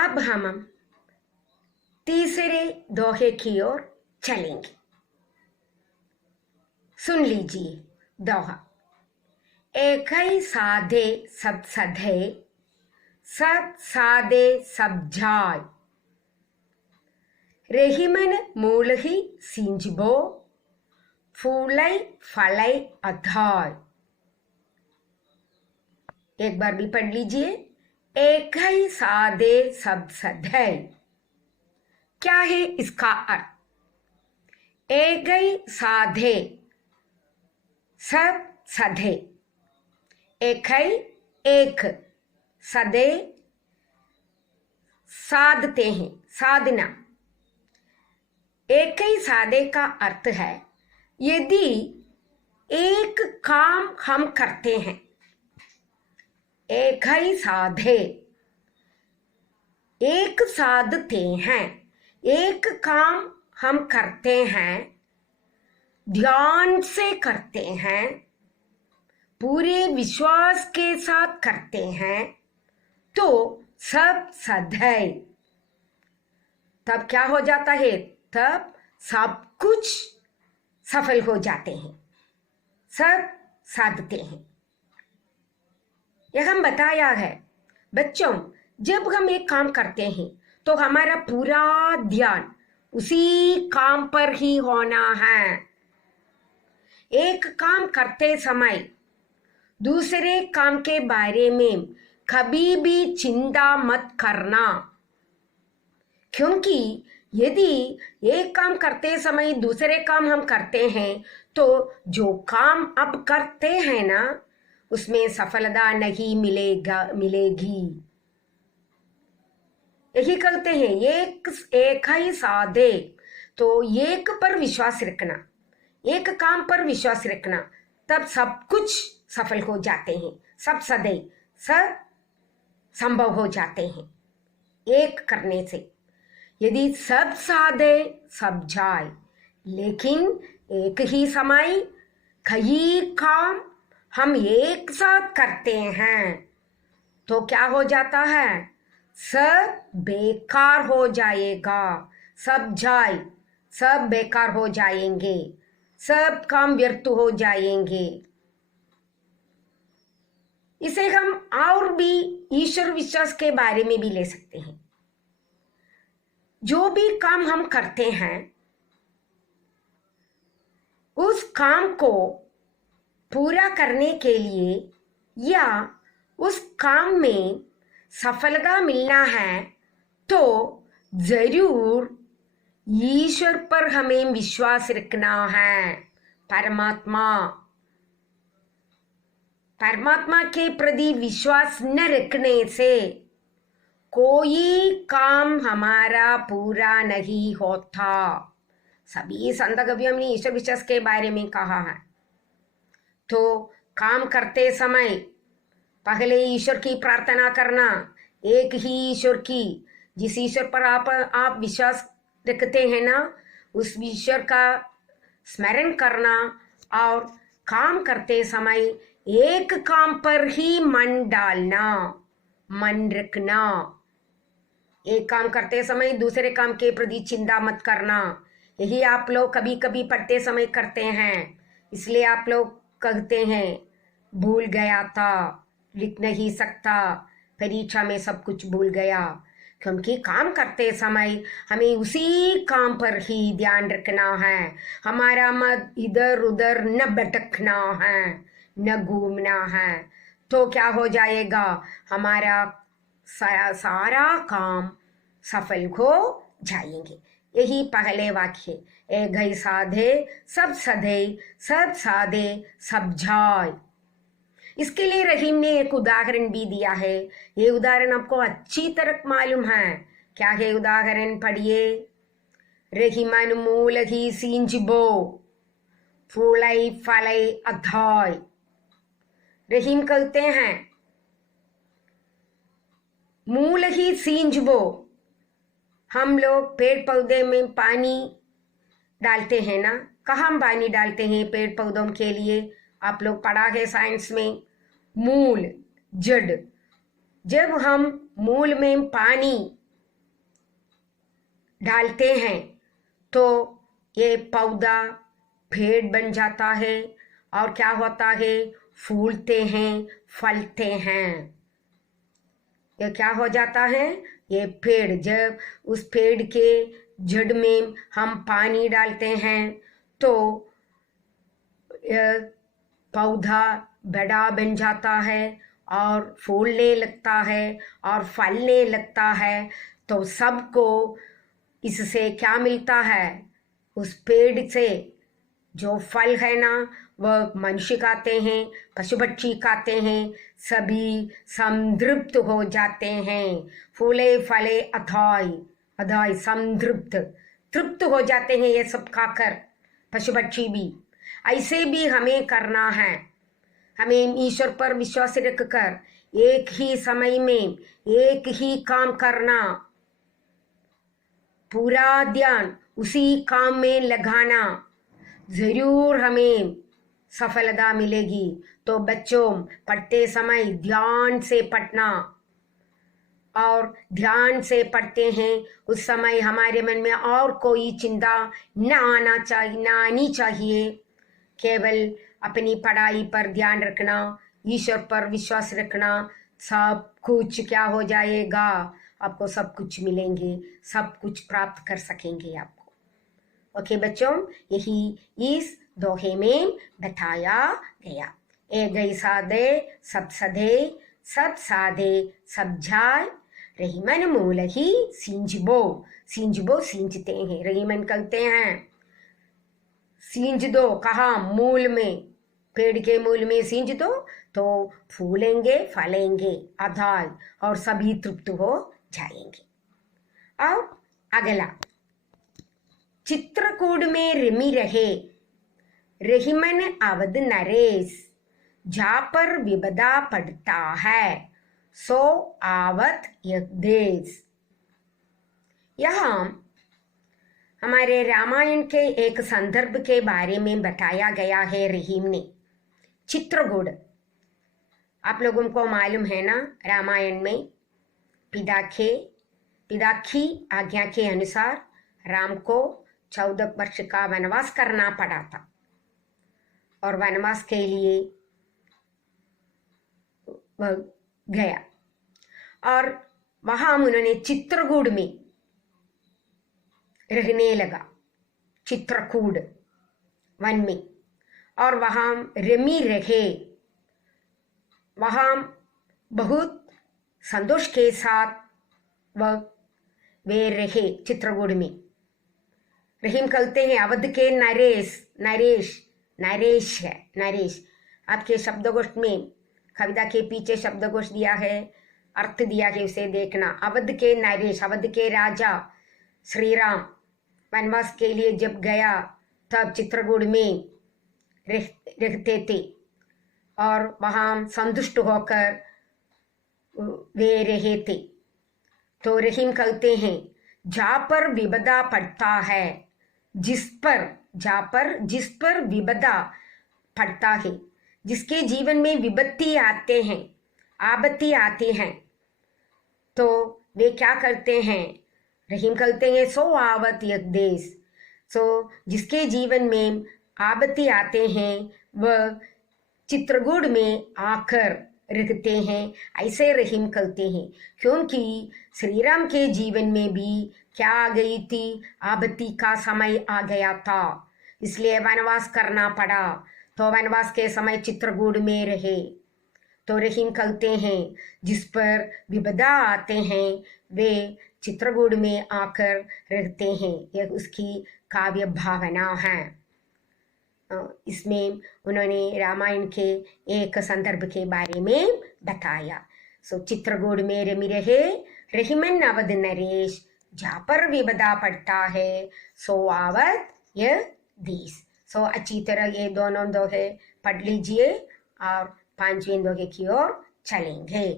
अब हम तीसरे दोहे की ओर चलेंगे। सुन लीजिए दोहा। एक ही साधे सब सधे, सब साधे सब जाय। रहीमन मूल ही सींजबो, फूलै फलै अधाय। एक बार भी पढ़ लीजिए। एक ही साधे सब सधे, क्या है इसका अर्थ? एक ही साधे सब सधे, एक ही एक, सधे साधते हैं, साधना। एक ही साधे का अर्थ है यदि एक काम हम करते हैं, एक ही साधे, एक साधते हैं, एक काम हम करते हैं, ध्यान से करते हैं, पूरे विश्वास के साथ करते हैं, तो सब सधे। तब क्या हो जाता है? तब सब कुछ सफल हो जाते हैं, सब साधते हैं। यह हम बताया है बच्चों, जब हम एक काम करते हैं तो हमारा पूरा ध्यान उसी काम पर ही होना है। एक काम करते समय दूसरे काम के बारे में कभी भी चिंता मत करना, क्योंकि यदि एक काम करते समय दूसरे काम हम करते हैं तो जो काम अब करते हैं ना, उसमें सफलता नहीं मिलेगी। यही कहते हैं एक ही साधे, तो एक पर विश्वास रखना, एक काम पर विश्वास रखना, तब सब कुछ सफल हो जाते हैं, सब सधे, सब संभव हो जाते हैं एक करने से। यदि सब साधे सब जाए, लेकिन एक ही समय कई काम हम एक साथ करते हैं तो क्या हो जाता है? सब बेकार हो जाएगा, सब जाए, सब बेकार हो जाएंगे, सब काम व्यर्थ हो जाएंगे। इसे हम और भी ईश्वर विश्वास के बारे में भी ले सकते हैं। जो भी काम हम करते हैं, उस काम को पूरा करने के लिए या उस काम में सफलता मिलना है तो जरूर ईश्वर पर हमें विश्वास रखना है। परमात्मा के प्रति विश्वास न रखने से कोई काम हमारा पूरा नहीं होता। सभी संत कवियों ने ईश्वर विश्वास के बारे में कहा है। तो काम करते समय पहले ईश्वर की प्रार्थना करना, एक ही ईश्वर की, जिस ईश्वर पर आप विश्वास रखते हैं ना, उस ईश्वर का स्मरण करना और काम करते समय एक काम पर ही मन डालना, मन रखना। एक काम करते समय दूसरे काम के प्रति चिंता मत करना। यही आप लोग कभी कभी पढ़ते समय करते हैं, इसलिए आप लोग कहते हैं भूल गया था, लिख नहीं सकता, परीक्षा में सब कुछ भूल गया। क्योंकि काम करते समय हमें उसी काम पर ही ध्यान रखना है, हमारा मत इधर उधर न भटकना है, न घूमना है। तो क्या हो जाएगा? हमारा सारा काम सफल हो जाएंगे। यही पहले वाक्य, एक ही साधे सब सधे, सब साधे सब जाय। इसके लिए रहीम ने एक उदाहरण भी दिया है। ये उदाहरण आपको अच्छी तरह मालूम है। क्या है उदाहरण? पढ़िए। रहीमन मूल ही सींजबो, फूलै फलै अधाय। रहीम कहते हैं मूल ही सींजबो, हम लोग पेड़ पौधे में पानी डालते हैं ना, कहाँ पानी डालते हैं पेड़ पौधों के लिए? आप लोग पढ़ा है साइंस में, मूल, जड़। जब हम मूल में पानी डालते हैं तो ये पौधा पेड़ बन जाता है और क्या होता है, फूलते हैं, फलते हैं। ये क्या हो जाता है, ये पेड़, जब उस पेड़ के जड़ में हम पानी डालते हैं तो पौधा बड़ा बन जाता है और फूलने लगता है और फलने लगता है। तो सबको इससे क्या मिलता है, उस पेड़ से जो फल है ना वह मनुष्य खाते हैं, पशु पक्षी खाते हैं, सभी संतृप्त हो जाते हैं। फूले फले अथाई, अथाई संतृप्त, तृप्त हो जाते हैं ये सब खाकर, पशु पक्षी भी। ऐसे भी हमें करना है, हमें ईश्वर पर विश्वास रखकर एक ही समय में एक ही काम करना, पूरा ध्यान उसी काम में लगाना, जरूर हमें सफलता मिलेगी। तो बच्चों, पढ़ते समय ध्यान से पढ़ना, और ध्यान से पढ़ते हैं उस समय हमारे मन में और कोई चिंता न आनी चाहिए। केवल अपनी पढ़ाई पर ध्यान रखना, ईश्वर पर विश्वास रखना, सब कुछ क्या हो जाएगा, आपको सब कुछ मिलेंगे, सब कुछ प्राप्त कर सकेंगे आपको। ओके बच्चों, यही इस दोहे में बताया गया। एक गई साधे सब सधे, सब साधे सब जाय, रहीमन मूल ही सींचबो, सींचबो सींचते हैं, रहीमन कहते हैं सींच दो, कहा मूल में, पेड़ के मूल में सींच दो तो फूलेंगे फलेंगे अथाई और सभी तृप्त हो जाएंगे। और अगला, चित्रकूट में रिमी रहे, रहीमन अवध नरेश, जा पर विपदा पड़ता है, सो आवत यह देश। यहाँ हमारे रामायण के एक संदर्भ के बारे में बताया गया है रहीम ने। चित्रकूट, आप लोगों को मालूम है ना, रामायण में पिता की आज्ञा के अनुसार राम को 14 वर्ष का वनवास करना पड़ा था, और वनवास के लिए वह गया और वहां उन्होंने चित्रकूट में रहने लगा, चित्रकूट वन में, और वहां रमी रहे, वहां बहुत संतोष के साथ वे रहे चित्रकूट में। रहीम कहते हैं अवध के नरेश, नरेश है, नरेश। आपके शब्दकोश में कविता के पीछे शब्दकोश दिया है, अर्थ दिया है, उसे देखना। अवध के नरेश, अवध के राजा श्री राम वनवास के लिए जब गया तब चित्रकूट में रहते थे और वहां संतुष्ट होकर वे रहे थे। तो रहीम कहते हैं जा पर विपदा पड़ता है, जिस पर विपदा पड़ता है, जिसके जीवन में विपत्ति आते हैं, आपत्ति आती हैं, तो वे क्या करते हैं, रहीम कहते हैं सो आवत यक देश, सो जिसके जीवन में आपत्ति आते हैं वह चित्रकूट में आकर रखते हैं, ऐसे रहीम कहते हैं। क्योंकि श्री राम के जीवन में भी क्या आ गई थी, आपत्ति का समय आ गया था, इसलिए वनवास करना पड़ा। तो वनवास के समय चित्रकूट में रहे। तो रहीम कहते हैं जिस पर विपदा आते हैं वे चित्रकूट में आकर रहते हैं, यह उसकी काव्य भावना है। इसमें उन्होंने रामायण के एक संदर्भ के बारे में बताया। सो चित्रकूट में रमी रहे, रहीमन अवध नरेश, जा पर विपदा पड़ता है, सो आवत यह देश। सो अच्छी तरह ये दोनों दोहे पढ़ लीजिए और 5वें दोहे की ओर चलेंगे।